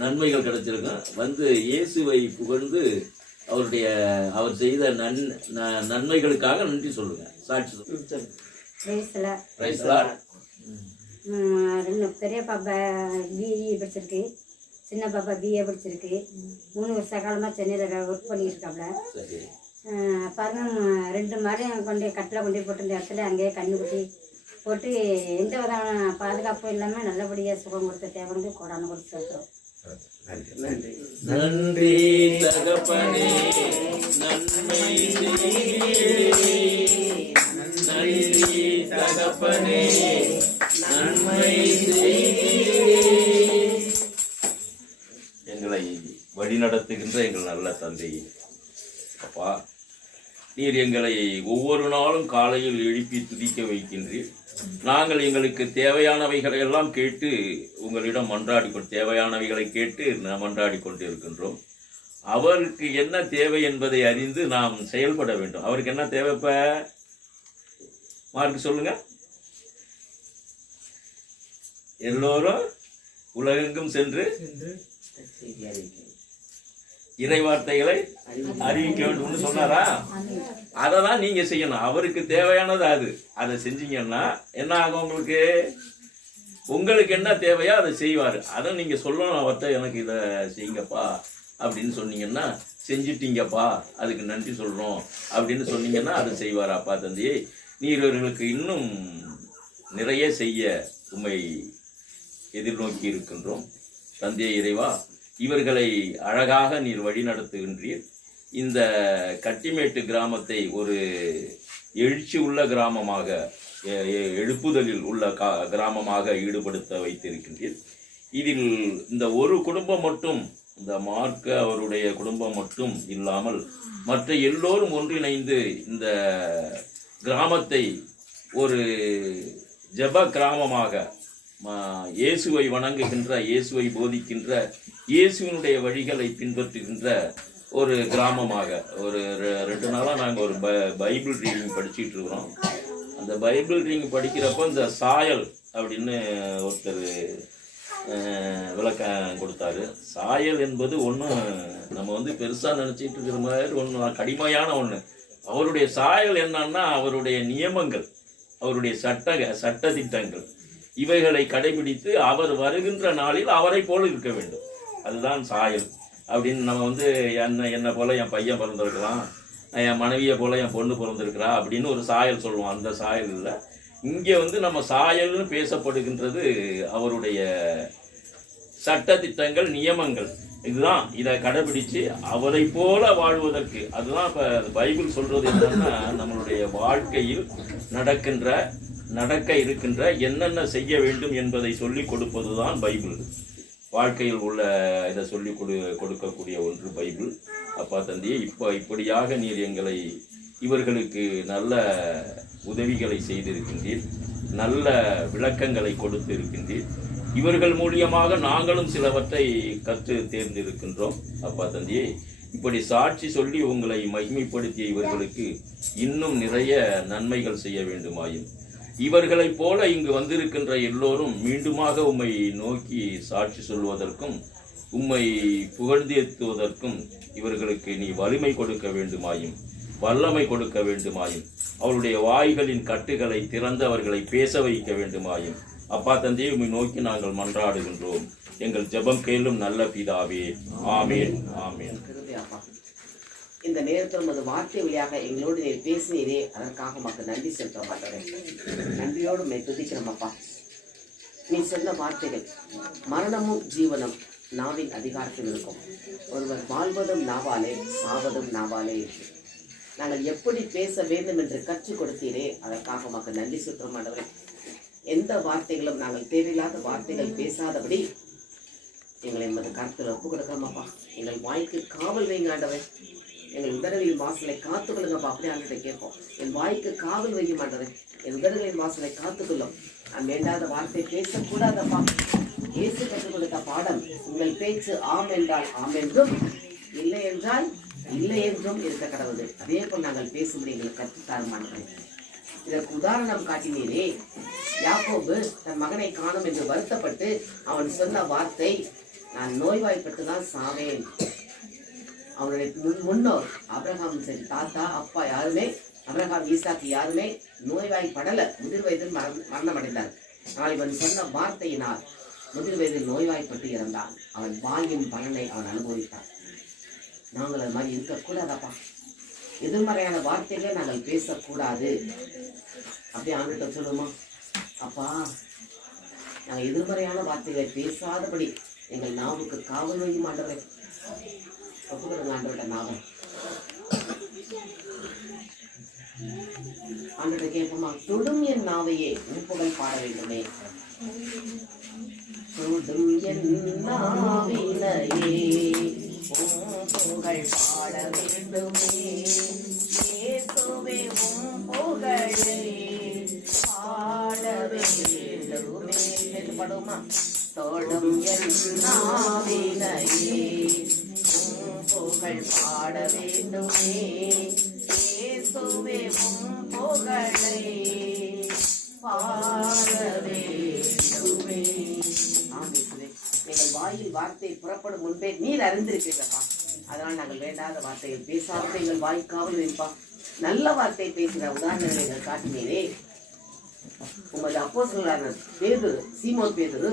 நன்மைகள் கிடைச்சிருக்கும். வந்து இயேசுவை புகழ்ந்து அவர் செய்த நன்மைகளுக்காக நன்றி சொல்லுங்க. சாட்சி பெரிய பாப்பா பிஇ படிச்சிருக்கு, சின்ன பாப்பா பிஏ படிச்சிருக்கு. 3 வருஷ காலமாக சென்னையில் ஒர்க் பண்ணிட்டு இருக்காப்ல. பாருங்க 2 மாடையும் கொண்டு கட்டில் கொண்டு போட்டு இந்த இடத்துல அங்கேயே கண்ணு குட்டி போட்டு எந்த விதமான பாதுகாப்பும் இல்லாமல் நல்லபடியாக சுகம் கொடுத்த தேவனுக்கு கொடான கொடுத்து சேர்க்கிறோம். நன்றி தகப்பனே, நன்மை நன்றி தகப்பனே, நன்மை எங்களை வழிநடத்துகின்ற எங்கள் நல்ல தந்தை அப்பா, நீர் எங்களை ஒவ்வொரு நாளும் காலையில் எழுப்பி துதிக்க வைக்கின்றீர். நாங்கள் எங்களுக்கு தேவையானவைகளை எல்லாம் கேட்டு உங்களிடம் தேவையானவைகளை கேட்டு மன்றாடி கொண்டு இருக்கின்றோம். அவருக்கு என்ன தேவை என்பதை அறிந்து நாம் செயல்பட வேண்டும். அவருக்கு என்ன தேவைப்ப மார்க் சொல்லுங்க. எல்லோரும் உலகெங்கும் சென்று இறை வார்த்தைகளை அறிவிக்க வேண்டும்னு சொன்னாரா? அதை தான் நீங்க செய்யணும். அவருக்கு தேவையானது அதை செஞ்சீங்கன்னா என்ன ஆகும்? உங்களுக்கு என்ன தேவையோ அதை செய்வாரு. அதை நீங்க சொல்லணும் அவர்கிட்ட, எனக்கு இதை செய்யுங்கப்பா அப்படின்னு சொன்னீங்கன்னா, செஞ்சுட்டீங்கப்பா அதுக்கு நன்றி சொல்றோம் அப்படின்னு சொன்னீங்கன்னா அதை செய்வார். அப்பா தந்தையே, நீர் இவர்களுக்கு இன்னும் நிறைய செய்ய உம்மை எதிர்நோக்கி இருக்கின்றோம். தந்தையே இறைவா, இவர்களை அழகாக நீர் வழி நடத்துகின்றீர். இந்த கட்டிமேட்டு கிராமத்தை ஒரு எழுச்சி உள்ள கிராமமாக, எழுப்புதலில் உள்ள கிராமமாக ஈடுபடுத்த வைத்திருக்கின்றீர். இதில் இந்த ஒரு குடும்பம் மட்டும், இந்த மார்க்க அவருடைய குடும்பம் மட்டும் இல்லாமல் மற்ற எல்லோரும் ஒன்றிணைந்து இந்த கிராமத்தை ஒரு ஜெப கிராமமாக, இயேசுவை வணங்குகின்ற, இயேசுவை போதிக்கின்ற, இயேசுவினுடைய வழிகளை பின்பற்றுகின்ற ஒரு கிராமமாக. ஒரு 2 நாளாக நாங்கள் ஒரு பைபிள் ரீடிங் படிச்சுட்டு இருக்கிறோம். அந்த பைபிள் ரீடிங் படிக்கிறப்போ இந்த சாயல் அப்படின்னு ஒருத்தர் விளக்கம் கொடுத்தாரு. சாயல் என்பது ஒன்றும் நம்ம வந்து பெருசாக நினச்சிட்டு இருக்கிற மாதிரி ஒன்று கடுமையான ஒன்று. அவருடைய சாயல் என்னன்னா அவருடைய நியமங்கள், அவருடைய சட்ட திட்டங்கள், இவைகளை கடைபிடித்து அவர் வருகின்ற நாளில் அவரை போல இருக்க வேண்டும். அதுதான் சாயல் அப்படின்னு. நம்ம வந்து என்னை போல என் பையன் பிறந்திருக்கலாம், என் மனைவியை போல என் பொண்ணு பிறந்திருக்கிறா அப்படின்னு ஒரு சாயல் சொல்லுவோம். அந்த சாயல் இல்லை. இங்கே வந்து நம்ம சாயல்னு பேசப்படுகின்றது அவருடைய சட்ட திட்டங்கள், நியமங்கள். இதுதான், இதை கடைபிடிச்சு அவரை போல வாழ்வதற்கு. அதுதான் இப்போ பைபிள் சொல்றது என்னன்னா, நம்மளுடைய வாழ்க்கையில் நடக்க இருக்கின்ற என்னென்ன செய்ய வேண்டும் என்பதை சொல்லிக் கொடுப்பதுதான் பைபிள். வாழ்க்கையில் உள்ள இதை சொல்லி கொடுக்கக்கூடிய ஒன்று பைபிள். அப்பா தந்தையே, இப்படியாக நீர் எங்களை இவர்களுக்கு நல்ல உதவிகளை செய்திருக்கின்றீர், நல்ல விளக்கங்களை கொடுத்து இருக்கின்றீர். இவர்கள் மூலியமாக நாங்களும் சிலவற்றை கற்று தேர்ந்திருக்கின்றோம். அப்பா தந்தையே, இப்படி சாட்சி சொல்லி உங்களை மகிமைப்படுத்திய இவர்களுக்கு இன்னும் நிறைய நன்மைகள் செய்ய வேண்டுமாயும், இவர்களைப் போல இங்கு வந்திருக்கின்ற எல்லோரும் மீண்டுமாக உம்மை நோக்கி சாட்சி சொல்வதற்கும் உம்மை புகழ்ந்தேத்துவதற்கும் இவர்களுக்கு நீ வலிமை கொடுக்க வேண்டுமாயும், வல்லமை கொடுக்க வேண்டுமாயும், அவருடைய வாய்களின் கட்டுகளை திறந்து அவர்களை பேச வைக்க வேண்டுமாயும், அப்பா தந்தையை உம்மை நோக்கி நாங்கள் மன்றாடுகின்றோம். எங்கள் ஜெபம் கேளும் நல்ல பிதாவே. ஆமேன் ஆமேன். கிருபை அப்பா, இந்த நேரத்தில் உமது வார்த்தை வழியாக எங்களோடு நீர் பேசினீரே, அதற்காக மக்கள் நன்றி செலுத்த மாட்டேன். நன்றியோடு உம்மை துதிக்கிறோம் அப்பா. நீ சொன்ன வார்த்தைகள் மரணமும் ஜீவனும் நாவின் அதிகாரத்தில் இருக்கும். ஒருவர் வாழ்வதும் நாவாலே, சாவதும் நாவாலே. நாங்கள் எப்படி பேச வேண்டும் என்று கற்றுக் கொடுத்தீரே, அதற்காக மக்கள் நன்றி செலுத்த மாட்டேன். எந்த வார்த்தைகளும் நாங்கள் தேவையில்லாத வார்த்தைகள் பேசாதபடி எங்களை எமது கருத்தில் ஒப்பு கொடுக்கிறோமாப்பா. எங்கள் வாய்க்கு காவல் வைங்க ஆண்டவன். எங்கள் உதடுகளின் வாசலை காத்துக்கொள்ளுங்கப்பா. அப்படி ஆண்டு கேட்போம். என் வாய்க்கு காவல் வைக்க மாட்டவன். என் உதடுகளின் வாசலை காத்துக்கொள்ளும். நான் வேண்டாத வார்த்தை பேசக்கூடாதப்பா. இயேசு கற்றுக் கொடுத்த பாடம், உங்கள் பேச்சு ஆம் என்றால் ஆம் என்றும், இல்லை என்றால் இல்லை என்றும் இருக்க கடவுது. அதே போல் நாங்கள் பேசும்படி எங்களுக்கு கற்றுத்தாருமானவன். இதற்கு உதாரணம் காட்டினீரே, யாக்கோபு தன் மகனை காணும் என்று வருத்தப்பட்டு அவன் சொன்ன வார்த்தை, நான் நோய்வாய்ப்பட்டுதான் சாவேன். அவனுடைய முன்னோர் ஆபிரகாம் சரி, தாத்தா அப்பா யாருமே, ஆபிரகாம் ஈசாக்கு யாருமே நோய்வாய்ப்படல. முதிர் வயதில் மரணம் அடைந்தார். ஆனால் இவன் சொன்ன வார்த்தையினால் முதிர் வயதில் நோய்வாய்ப்பட்டு இறந்தான். அவன் வாழ்வின் பலனை அவன் அனுபவித்தான். நாங்கள் அது மாதிரி இருக்கக்கூடாதப்பா. எதிர்மறையான வார்த்தைகளை நாங்கள் பேசக்கூடாது. அப்படியே ஆண்டுகிட்ட சொல்லுமா, அப்பா நாங்கள் எதிர்மறையான வார்த்தைகளை பேசாதபடி எங்கள் நாவுக்கு காவல் வைக்க மாட்டவரே. ஒப்புக்கிறோங்க ஆண்டவர்கிட்ட நாவல். ஆண்டவர்கிட்ட கேட்போமா, தொடும் என் நாவையே உன் புகழ் பாட வேண்டுமே. தொடும் என் நாவினையே உன் புகழ் பாட வேண்டுமே. இயேசுவே உன் புகழை பாட வேண்டுமே. படுமா, தொடும் என் நாவினையே புகழ் பாட வேண்டுமே. இயேசுவே உம் புகழை பாட வேண்டுமே. எங்கள் வாயில் வார்த்தை புறப்படும் முன்பே நீர் அறிந்திருக்கிறப்பா. அதனால் நாங்கள் வேண்டாத வார்த்தைகள் பேசாத எங்கள் வாய் காவல் வைப்பா. நல்ல வார்த்தை பேசுகிற உதாரணங்களை எங்கள் காட்டினீரே. உமது அப்போஸ்தலரான பேதுரு, சீமோன் பேதுரு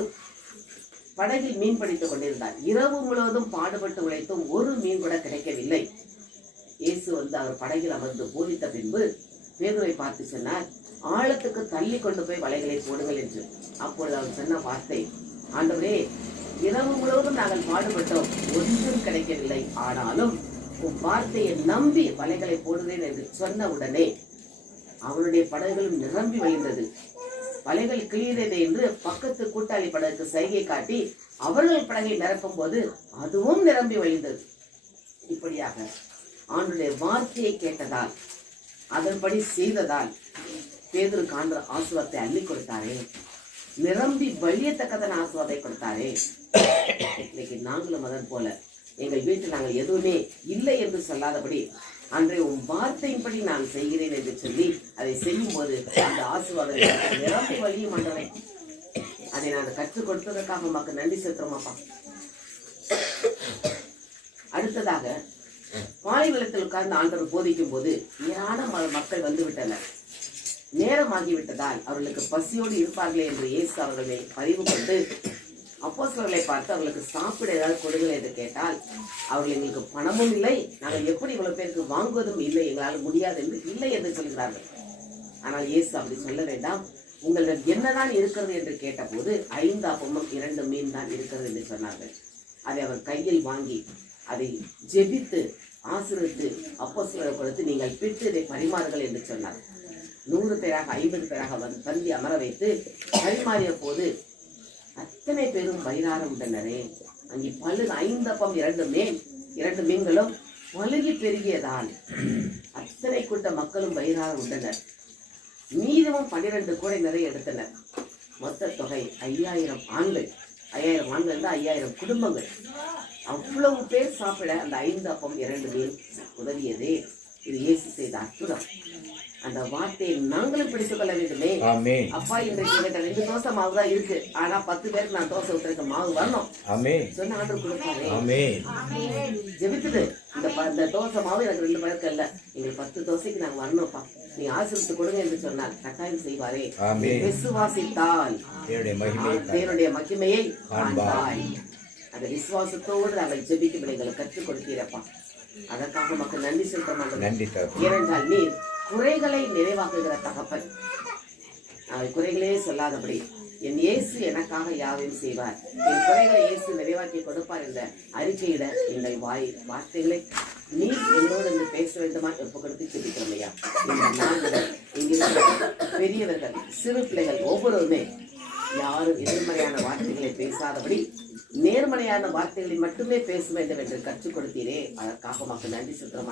படகில் மீன் பிடித்துக் கொண்டிருந்தார். இரவு முழுவதும் பாடுபட்டு உழைத்தும் ஒரு மீன் கூட கிடைக்கவில்லை. இயேசு அவர் படகில் அமர்ந்து போதித்த பின்பு பேதுரை பார்த்து சொன்னார், ஆழத்துக்கு தள்ளி கொண்டு போய் வலைகளை போடுங்கள் என்று. அப்பொழுது அவர் சொன்ன வார்த்தை, ஆண்டவரே இரவு முழுவதும் நாங்கள் பாடுபட்டோம், ஒன்றும் கிடைக்கவில்லை. ஆனாலும் உன் வார்த்தையை நம்பி வலைகளை போடுவேன் என்று சொன்ன உடனே அவருடைய படகுகளும் நிரம்பி வழிந்தது. வலைகள் கிளியதே என்று பக்கத்து கூட்டாளி படகுக்கு சைகை காட்டி அவர்கள் படகை நிரப்பும் போது அதுவும் நிரம்பி வழிந்தது. இப்படியாக ஆண்டுடைய வார்த்தையை கேட்டதால், அதன்படி செய்ததால் பேதுருக்கு ஆண்டவர் ஆசீர்வாதத்தை அள்ளி கொடுத்தாரே. நிரம்பி வழியத்தக்கதான ஆசீர்வாதத்தை கொடுத்தாரே. இன்னைக்கு நாங்களும் அதன் போல எங்கள் வீட்டில் நாங்கள் எதுவுமே இல்லை என்று சொல்லாதபடி, அன்றைய உன் வார்த்தையின்படி நான் செய்கிறேன் என்று சொல்லி அதை செய்யும் போது அந்த ஆசீர்வாதம் நிரம்பி வழியும் ஆண்டவரே. அதை நான் கற்றுக் கொடுத்ததற்காக உமக்கு நன்றி செலுத்துறோமாப்பா. அடுத்ததாக பாலைவனத்தில் உட்கார்ந்து ஆண்டவர் போதிக்கும் போது ஏராளமான மக்கள் வந்து விட்டனர். நேரமாகிவிட்டதால் அவர்களுக்கு பசியோடு இருப்பார்களே என்று இயேசு அவர்களை பதிவு கொண்டு அப்போஸ்தலர்களை பார்த்து அவர்களுக்கு சாப்பிட ஏதாவது கொடுங்கள் என்று கேட்டால், அவர்கள் எங்களுக்கு பணமும் இல்லை, நாங்கள் எப்படி இவ்வளவு பேருக்கு வாங்குவதும் இல்லை, எங்களால் முடியாது என்று இல்லை என்று சொல்கிறார்கள். ஆனால் இயேசு அப்படி சொல்ல வேண்டாம். உங்களிடம் என்னதான் இருக்கிறது என்று கேட்டபோது 5 அப்பமும் 2 மீன் தான் இருக்கிறது என்று சொன்னார்கள். அதை அவர் கையில் வாங்கி அதை ஜெபித்து ஆசீர்வதித்து அப்போஸ்தலர்களுக்கு கொடுத்து, நீங்கள் பிட்டு இதை பரிமாறுங்கள் என்று சொன்னார். 100 பேராக 50 பேராக பந்தி அமர வைத்து பரிமாறிய போது அத்தனை பேரும் வயிறார உண்டனரே. அங்கே 5 அப்பம் 2 மீன்களும் பலுகி பெருகியதால் அத்தனை கூட்ட மக்களும் வயிறார உண்டனர். மீதமும் 12 கூடை நிறைய எடுத்தனர். மொத்த தொகை 5000 ஆண்கள். 5000 ஆண்கள் தான் 5000 குடும்பங்கள். அவ்வளவு பேர் சாப்பிட அந்த 5 அப்பம் 2 மீன் உதவியதே. இது இயேசு செய்த அற்புதம். அந்த வார்த்தையை நாங்களும் பிடித்துக் கொள்ள வேண்டுமே. ஆமென். அப்பா இன்றைக்கு எங்கிட்ட 2 தோசை மாவு தான் இருக்கு, ஆனா 10 பேருக்கு நான் தோசை ஊத்துறதுக்கு மாவு வரணும் ஆமென். சொன்ன ஆர்டர் கொடுப்பாரு. ஆமென். ஜெபிக்குது, இந்த தோசை மாவு எனக்கு 2 பேருக்கு இல்ல, எங்களுக்கு 10 தோசைக்கு நாங்க வரணும்ப்பா, நீ ஆசீர்வதித்து கொடுங்க என்று சொன்னார். கட்டாயம் செய்வாரே. ஆமென். விசுவாசித்தால் தேவனுடைய மகிமையை காண்பாய். அந்த விசுவாசத்தோடு நாங்கள் ஜெபிக்கும் எங்களை கற்றுக் கொடுத்தீரப்பா. அதற்காக மக்கள் நன்றி செலுத்த நன்றி. ஏனென்றால் நீர் குறைகளை நிறைவாக்குகிற தகப்பன். நாங்கள் குறைகளே சொல்லாதபடி என் இயேசு எனக்காக யாவையும் செய்வார், என் குறைகளை இயேசு நிறைவாக்கி கொடுப்பார் என்ற அறிக்கையிட எங்கள் வார்த்தைகளை நீ என்னோடு இருந்து பேச வேண்டுமா எப்ப கொடுத்து ஜெபிக்கிறோம் ஐயா. இந்த நாள்கள் இங்கிருக்கிற பெரியவர்கள் சிறு பிள்ளைகள் ஒவ்வொருவருமே யாரும் எதிர்மறையான வார்த்தைகளை பேசாதபடி நேர்மறையான வார்த்தைகளை மட்டுமே பேச வேண்டும் என்று கற்றுக் கொடுத்தீரே. அதற்காக மக்கள் நன்றி செலுத்துறோம்.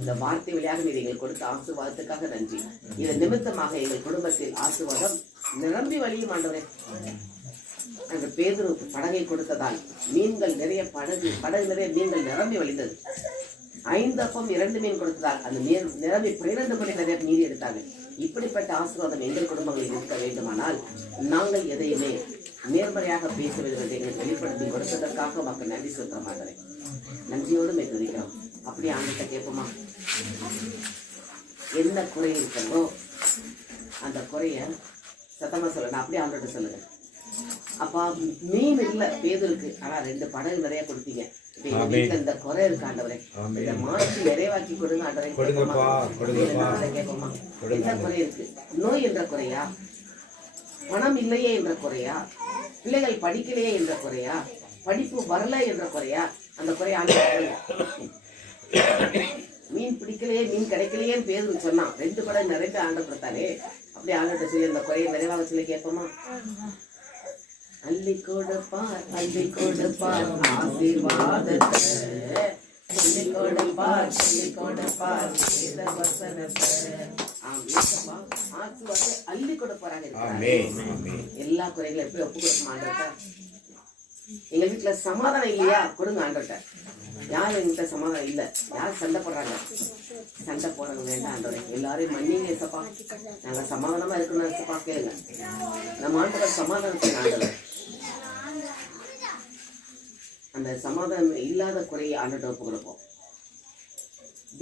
இந்த வார்த்தை வழியாக நீர் எங்கள் கொடுத்த ஆசீர்வாதத்துக்காக நன்றி. இதன் நிமித்தமாக எங்கள் குடும்பத்தில் ஆசீர்வாதம் நிரம்பி வழியும் ஆண்டவரே. அந்த பேதுரு படகை கொடுத்ததால் மீன்கள் நிறைய படகு நிறைய மீன்கள் நிரம்பி வழிந்தது. 5 அப்பம் 2 மீன் கொடுத்ததால் அந்த நிரம்பி 12 மணி நிறைய மீறி எடுத்தாங்க. இப்படிப்பட்ட ஆசீர்வாதம் எங்கள் குடும்பங்களில் இருக்க வேண்டுமானால் நாங்கள் எதையுமே நேர்மறையாக பேச வேண்டும் என்று எங்களுக்கு வெளிப்படுத்தி கொடுத்ததற்காக மக்கள் நன்றி செலுத்த மாட்டேன். நன்றியோடு மெதுதிக்கிறோம். அப்படி ஆண்கிட்ட கேட்போமா, என்ன குறை இருக்கிறதோ அந்த குறைய சத்தமா சொல்லணும். அப்படியே ஆண்கிட்ட சொல்லுங்க. அப்பா மீன் இல்ல பேதுருக்கு, ஆனா 2 படகு நிறைய கொடுத்தீங்க. இந்த குறை இருக்கு ஆண்டவரே, இதை மாற்றி நிறைவாக்கி கொடுங்க ஆண்டவரே. கேட்போமா, என்ன குறை இருக்கு? நோய் என்ற குறையா, பணம் இல்லையே என்ற குறையா, பிள்ளைகள் படிக்கலையே என்ற குறையா, படிப்பு வரல என்ற குறையா? அந்த குறைய மீன் பிடிக்கலையே மீன் கிடைக்கலையேன்னு பேருன்னு சொன்னான். 2 படம் நிறைய ஆண்டை கொடுத்தாலே. அப்படி ஆண்டை சொல்லி அந்த குறையை நிறைவாக சொல்லி கேட்போமா? அள்ளி கொடுப்பார் ஆசீர்வாதத்தை, சொல்லி கொடுப்பார் ஆசீர்வாதத்தை அள்ளி கொடுப்பாராங்க. எல்லா குறைகளும் எப்படி ஒப்பு கொடுக்க ஆண்டவர்கிட்ட? எங்க வீட்டுல சமாதானம் இல்லையா, கொடுங்க ஆண்டவர்கிட்ட. யார் எங்கிட்ட சமாதானம் இல்ல, யார் சண்டை போடுறாங்க, சண்டை போடுறது வேண்டாம் ஆண்டவரே. எல்லாரையும் மன்னிங்க ஏசப்பா, நாங்க சமாதானமா இருக்கணும் ஏசப்பா. கேளுங்க, நம்ம ஆண்டவர் சமாதானத்தை ஆண்டவர். அந்த சமாதானம் இல்லாத குறையை ஆண்டவர்கிட்ட ஒப்பு கொடுப்போம்.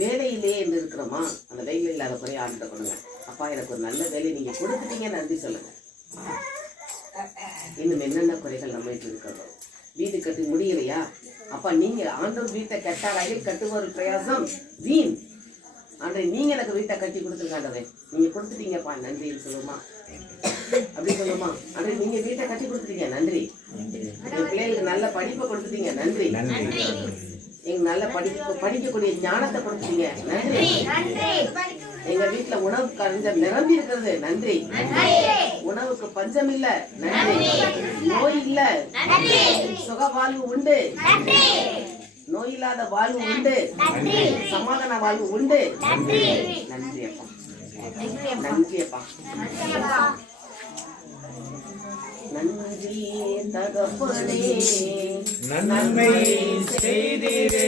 வேலையிலேயே என்று இருக்கிறோமா, அந்த வேலை இல்லாத குறையை ஆண்டவர்கிட்ட கொடுங்க. அப்பா எனக்கு ஒரு நல்ல வேலை நீங்க கொடுத்துட்டீங்க, நன்றி சொல்லுங்க. இன்னும் என்னென்ன குறைகள் நம்ம வீட்டில் இருக்கிறதோ, வீடு கட்டி முடியலையா, அப்பா நீங்க ஆண்டவர் வீட்டை கட்டாராக கட்டுவோர் பிரயாசம் வீண். ஆண்டே நீங்க எனக்கு வீட்டை கட்டி கொடுத்துருக்காண்டவே, நீங்க கொடுத்துட்டீங்கப்பா நன்றின்னு சொல்லுமா? அப்படி சொல்லுமா? ஆண்டே நீங்க வீட்டை கட்டி கொடுத்துட்டீங்க நன்றி. என் பிள்ளைகளுக்கு நல்ல படிப்பை கொடுத்துட்டீங்க நன்றி. எங்க நல்ல படிக்கக்கூடிய ஞானத்தை கொடுத்துட்டீங்க நன்றி. எங்க வீட்டுல உணவு பஞ்சம் நிரம்பி இருக்கிறது நன்றி. உணவுக்கு பஞ்சம் இல்ல நன்றி. நோய் இல்ல, சுக வாழ்வு உண்டு, நோய் இல்லாத வாழ்வு உண்டு, சமாதான வாழ்வு உண்டு. நன்றி அப்பா, நன்றி அப்பா, நன்றி தகப்பனே, நன்மை செய்தீரே.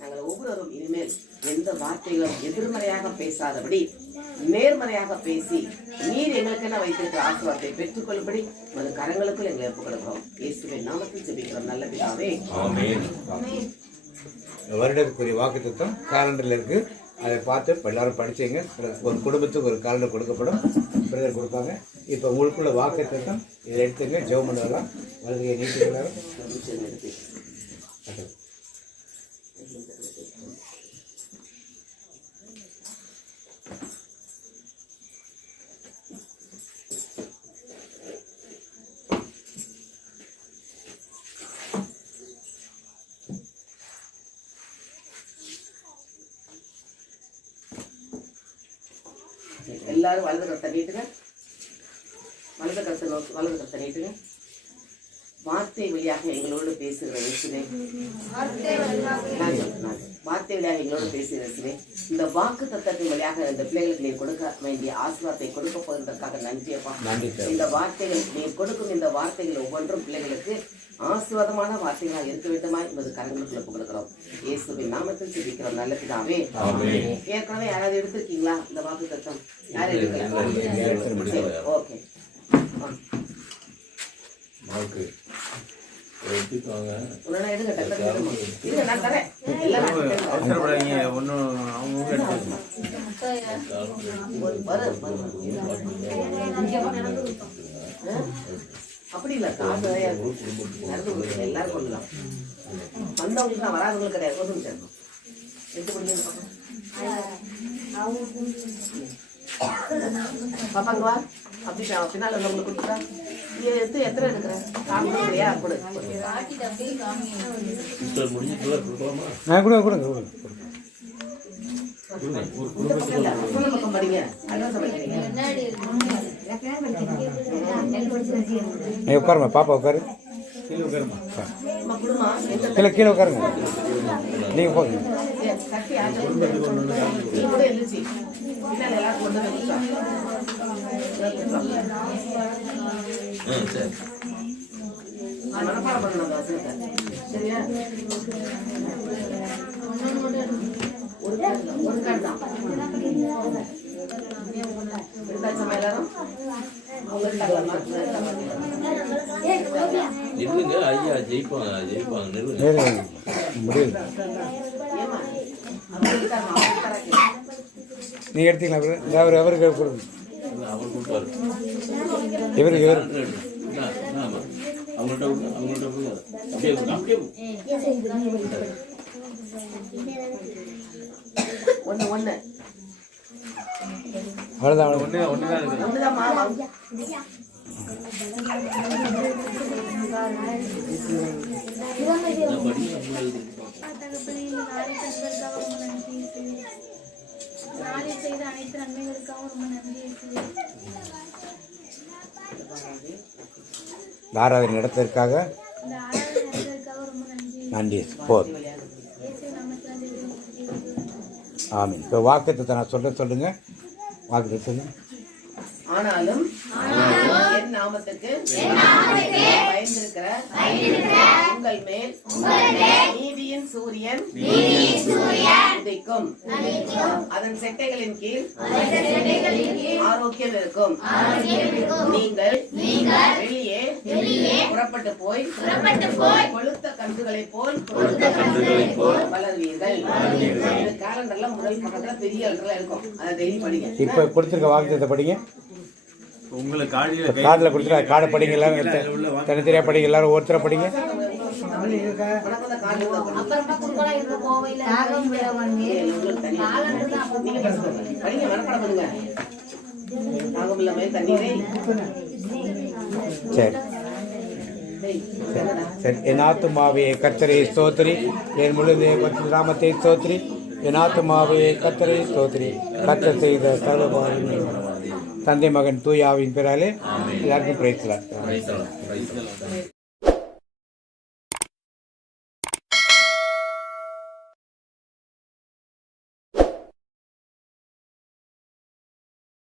நாங்கள் ஒவ்வொருவரும் இனிமேல் எந்த வார்த்தைகளும் எதிர்மறையாக பேசாதபடி நேர்மறையாக பேசி நீர் எங்களுக்கு என்ன வைத்திருக்கிற ஆசீர்வாதத்தை பெற்றுக் கொள்ளும்படி உமது கரங்களுக்குள் எங்களை ஒப்புக் கொடுக்கிறோம். இயேசுவின் நாமத்தில் ஜெபிக்கிறோம் நல்ல பிதாவே. வருடத்துக்குரிய வாக்குத்தத்தம் காலண்டர்ல இருக்கு, அதை பார்த்து எல்லாரும் படிச்சீங்க. ஒரு குடும்பத்துக்கு ஒரு காலண்டர் கொடுக்கப்படும், பிரதர் கொடுப்பாங்க. இப்போ உங்களுக்குள்ள வாக்குத்தத்தம் இதை எடுத்துங்க, ஜெபம் பண்ணலாம். வருகையை நீட்டிக்கலாம். எல்லாரும் வலது கருத்தை நீட்டுங்க, வலது கருத்தை நோக்கி வலது கருத்தை நீட்டுங்க. வார்த்தை வழியாக எங்களோடு பேசுகிற இயேசுவே, நான் வார்த்தை வழியாக எங்களோடு பேசுகிறேன். இந்த வாக்கு தத்தத்தின் வழியாக இந்த பிள்ளைகளுக்கு நீர் கொடுக்க வேண்டிய ஆசீர்வாதத்தை கொடுக்க போவதற்காக நன்றியப்பா. இந்த வார்த்தைகள் நீர் கொடுக்கும் இந்த வார்த்தைகள் ஒவ்வொன்றும் பிள்ளைகளுக்கு ஆசீர்வாதமான வார்த்தைகளாக இருக்க வேண்டுமா என்பது கரங்களுக்குள்ள கொடுக்கிறோம். இயேசுவின் நாமத்தில் ஜெபிக்கிறோம் நல்ல பிதாவே. ஏற்கனவே யாராவது எடுத்திருக்கீங்களா இந்த வாக்கு தத்தம்? யாரும் எடுக்கல? ஓகே. உடனே எடுங்க, டக்குனு எடுங்க. இருங்க, நான் தரேன். எல்லாரும் அப்படி இல்ல, காசு எல்லாரும் கொள்ளலாம். வந்தவங்களுக்கு தான், வராதவங்களுக்கு கிடையாது. ஒரு நிமிஷம் எடுத்து பிடிங்க பாப்பாங்க வா. அப்படி பின்னால் உங்களுக்கு கொடுத்துட்டா நீ எடுத்து எத்தனை எடுக்கிற காமியா கொடு. இந்த பக்கம் படிங்க. உட்காருமா பாப்பா, உட்காரு. கீழே கீழே உட்காருங்க. நீங்க போங்க. சரியா? ஒரு கார்டு தான் எடுத்தாச்சமா எல்லாரும்? நில்லுங்க ஐயா, ஜெயிப்பாங்க ஜெயிப்பாங்க. முடியல. நீங்க எடுத்தீங்களா? அவருக்கு கொடுங்க. அவர் கொடுப்பாரு. இவருக்கு அவங்கள்ட்ட அப்படியே அப்படியே ஒண்ணு அவ்வளோதான். ஒண்ணுதான்மா. செய்த அனைத்து நன்மைகளுக்காக ரொம்ப நன்றி. ஆராதனை நடத்துவதற்காக நன்றி. போதும். ஆமீன். இப்போ வாக்குத்தத்தை நான் சொல்லுங்க. வாக்குத்தத்தை சொல்லுங்க. ஆனாலும் என் நாமத்துக்கு பயந்திருக்கிற உங்கள் மேல் நீதியின் சூரியன் உதிக்கும். அதன் செட்டைகளின் கீழ் ஆரோக்கியம் இருக்கும். நீங்கள் வெளியே புறப்பட்டு போய் கொழுத்த கன்றுகளைப் போல் வளர்வீர்கள். காலண்டர்ல முதல் பக்கத்துல பெரிய எழுத்துல இருக்கும். அதை டெய்லி படிங்க. இப்போ கொடுத்துருக்க வாக்குத்தத்தை படிங்க. உங்களுக்கு கார்டில் கொடுத்துருக்க கார்டை படிங்க. எல்லாரும் தனித்தனியாக படிங்க. எல்லாரும் ஒருத்தரை படிங்க. சரி சரி. என் ஆத்துமாவே கர்த்தரை ஸ்தோத்திரி, என் முழு நாமத்தை ஸ்தோத்திரி. என் ஆத்துமாவே கர்த்தரை ஸ்தோத்திரி. கர்த்தர் செய்த சர்வ தந்தை மகன் தூய ஆவியின் பெயராலே எல்லாருக்கும் பிரைஸ்.